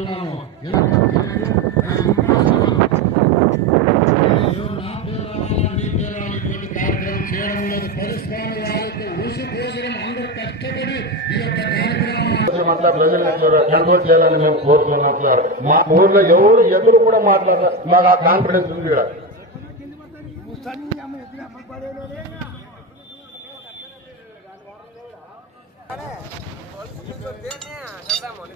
కోరుతున్నాము కార్యక్రమం చేయడం లేదు పరిశ్రమ వారికి ఊసి భోజనం అందరూ కష్టపడి ఈ యొక్క కార్యక్రమం అంతా ప్రజల్ని కంట్రోల్ చేయాలని మేము కోరుతున్నాం సార్ మా ఊర్లో ఎవరు ఎదురు కూడా మాట్లాడారు మాకు ఆ కాన్ఫిడెన్స్ ఉంది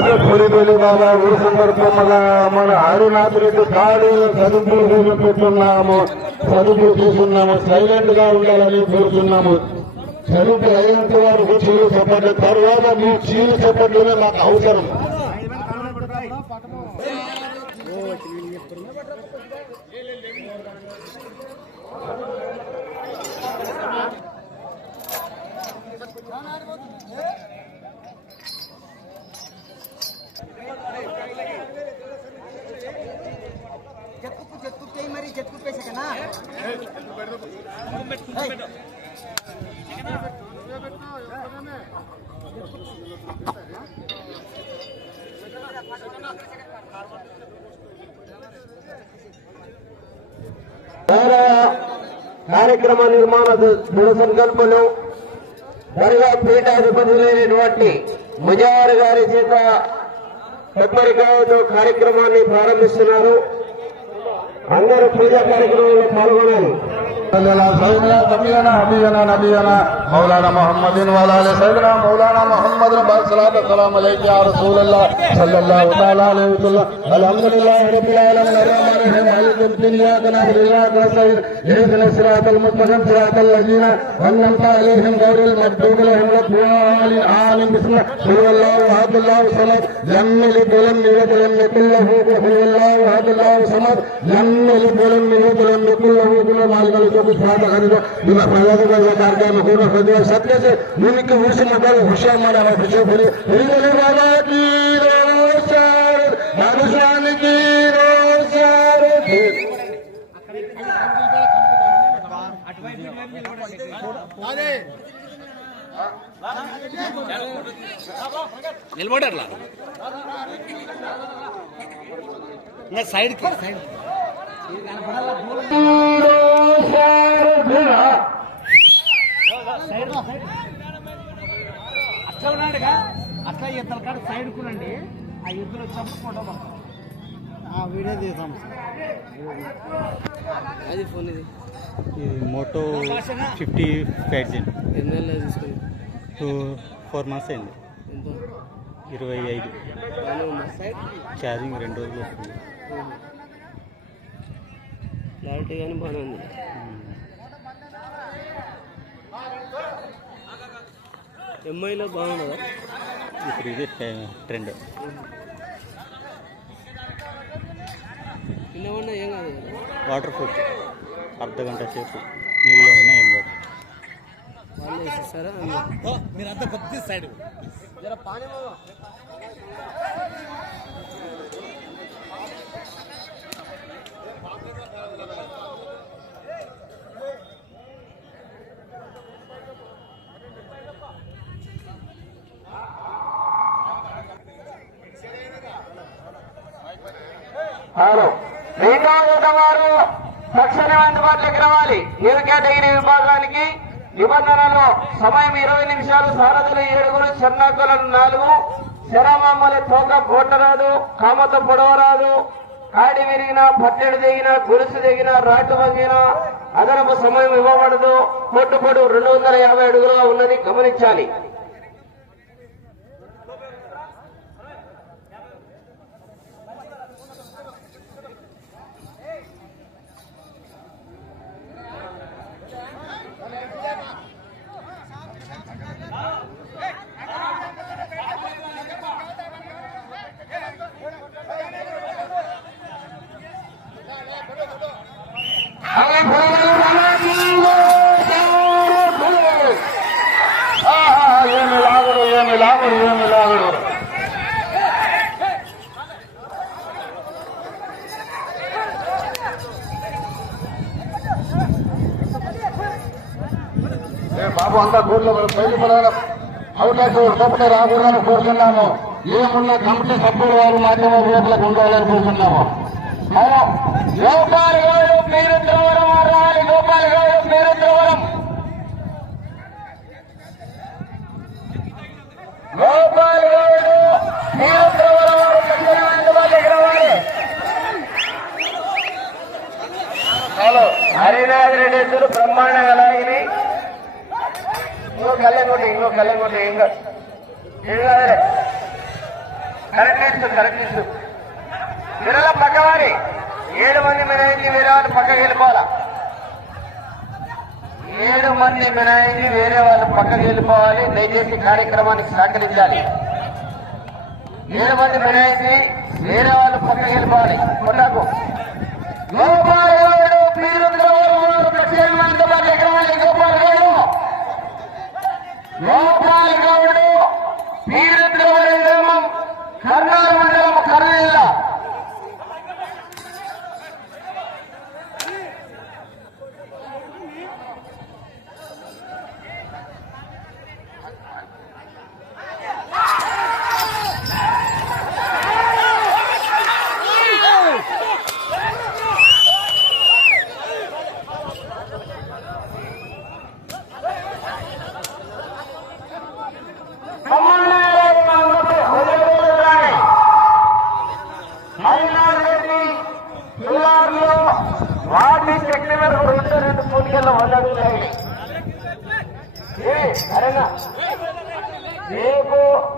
ఇక్కడ అదే పులిబెలి బాబా ఉరుసుమర్పమ్మగా మన హరినాథుడికి కాడు చదువులు పెట్టున్నాము చదువు చూస్తున్నాము సైలెంట్గా ఉండాలని కోరుతున్నాము. చదువు అయినంత వరకు చీలు చెప్పండి తర్వాత మీ చీలు చెప్పట్లనే మాకు అవసరం. కార్యక్రమ నిర్మాణ దృఢ సంకల్పలు దర్గా పీఠాధిపతులైనటువంటి ముజావారు గారి చేత కొబ్బరికాయతో కార్యక్రమాన్ని ప్రారంభిస్తున్నారు. అందరూ పూజా కార్యక్రమంలో పాల్గొన్నారు نبينا حبيبنا نبينا مولانا محمد وعلى ال سيدنا مولانا محمد رب صلاه والسلام عليك يا رسول الله صلى الله تعالى عليه وسلم الحمد لله رب العالمين الرحمن الرحيم مالك يوم الدين اياك نعبد واياك نستعين اهدنا الصراط المستقيم صراط الذين انعمت عليهم غير المغضوب عليهم ولا الضالين امين بسم الله قل هو الله احد الله الصمد لم يلد ولم يولد ولم يكن له كفوا قل هو الله احد الله الصمد لم يلد ولم يولد ولم يكن له كفوا भी ફાયદો કરી બીમા ફાયદો કરવા કાર્યક્રમ પૂર્ણ સદવા સત્ય છે ભૂમિક વર્ષ મોબાઈલ હોશિયાર મારા માટે છે બોલી હરી બોલી બાબા કી રોશન માનુષાન કી રોશન నిలబడారు సైడ్ సైడ్ అట్లా ఉన్నాడుగా. అట్లా ఇద్దరు కాడ సైడ్ కునండి ఆ ఇద్దరు వచ్చినప్పుడు ఫోటో పడతాం వీడియో తీసాం అది ఫోన్ ఇది. మోటో ఫిఫ్టీ ఫైవ్ జెన్ ఎన్ని నెలలు తీసుకుని? టూ ఫోర్ మంత్స్ అయింది. ఎంత? ఇరవై ఐదు. ఛార్జింగ్ రెండు రోజులు వస్తుంది. క్లారిటీ కానీ బాగానే ఉంది. ఎంఐలో బాగున్నదా ఇప్పుడు ఇదే ట్రెండ్ చిన్నవన్నా ఏం కాదు కదా? వాటర్ ప్రూఫ్ అర్ధ గంట సేపు. నీళ్ళు ఉన్నా ఏం కాదు. మీరంతా కొద్ది సైడ్. అవును. పానీ హలో రెండో వారు తక్షణం అందుబాటులోకి రావాలి ఏడు కేటగిరీ విభాగానికి నిబంధనలు సమయం ఇరవై నిమిషాలు సారథులు ఏడుగురు చెన్నాకులను నాలుగు శరమమ్మలి తోక బోటరాదు కామత పొడవరాదు కాడి విరిగిన పట్టెడు దిగిన గురుసు దిగిన రాటు వంగిన అదనపు సమయం ఇవ్వబడదు. కొట్టుపడు రెండు వందల యాభై అడుగులుగా ఉన్నది గమనించాలి. లాగుడు బాబు అంతా గూట్లో బయలు పడగలం అవుట్లెట్ లోపల రాకూడదని కోరుతున్నాము ఏమున్నా కమిటీ సభ్యులు వారు మాత్రమే లోపలకు ఉండాలని కోరుతున్నాము గోపాల్ గౌడు మీరు త్రవరం రావాలి. గోపాల్ గౌడు మీరు త్రవరం గోపాల్ గౌడు మీరు త్రవరం వారు తక్షణం అందుబాటులోకి రావాలి హలో హరినాథ్ రెడ్డి ఎద్దులు బ్రహ్మాండంగా లాగిని ఇంకో కళ్ళెంగుండి ఇంకో కళ్ళెంగుండి ఇంకా ఏడాదిరే కరెక్ట్ ఇస్తు కరెక్ట్ ఇస్తు. విరల పక్కవారి ఏడు మంది మీద వేరే వాళ్ళు పక్కకి వెళ్ళిపోవాలా? ఏడు మంది మినహాయించి వేరే వాళ్ళు పక్కకి వెళ్ళిపోవాలి. దయచేసి కార్యక్రమానికి సహకరించాలి. ఏడు మంది మినహాయించి వేరే వాళ్ళు పక్కకి వెళ్ళిపోవాలి. కొన్నాకు గోపాల్ గౌడు మీరు ప్రత్యేకమైన గోపాల్ గౌడు గోపాల్ గౌడు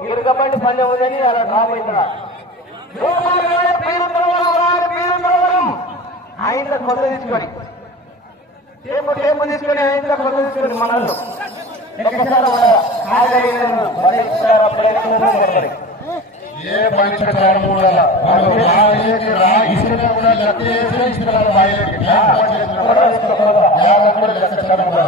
ఇరుగబండి పందెం ఉందని అలా డ్రాప్ ఆయన కొత్త తీసుకొని. టేపు టేపు తీసుకొని ఆయన కొత్త తీసుకొని మనల్ని ఏ కూడా యాభై కూడా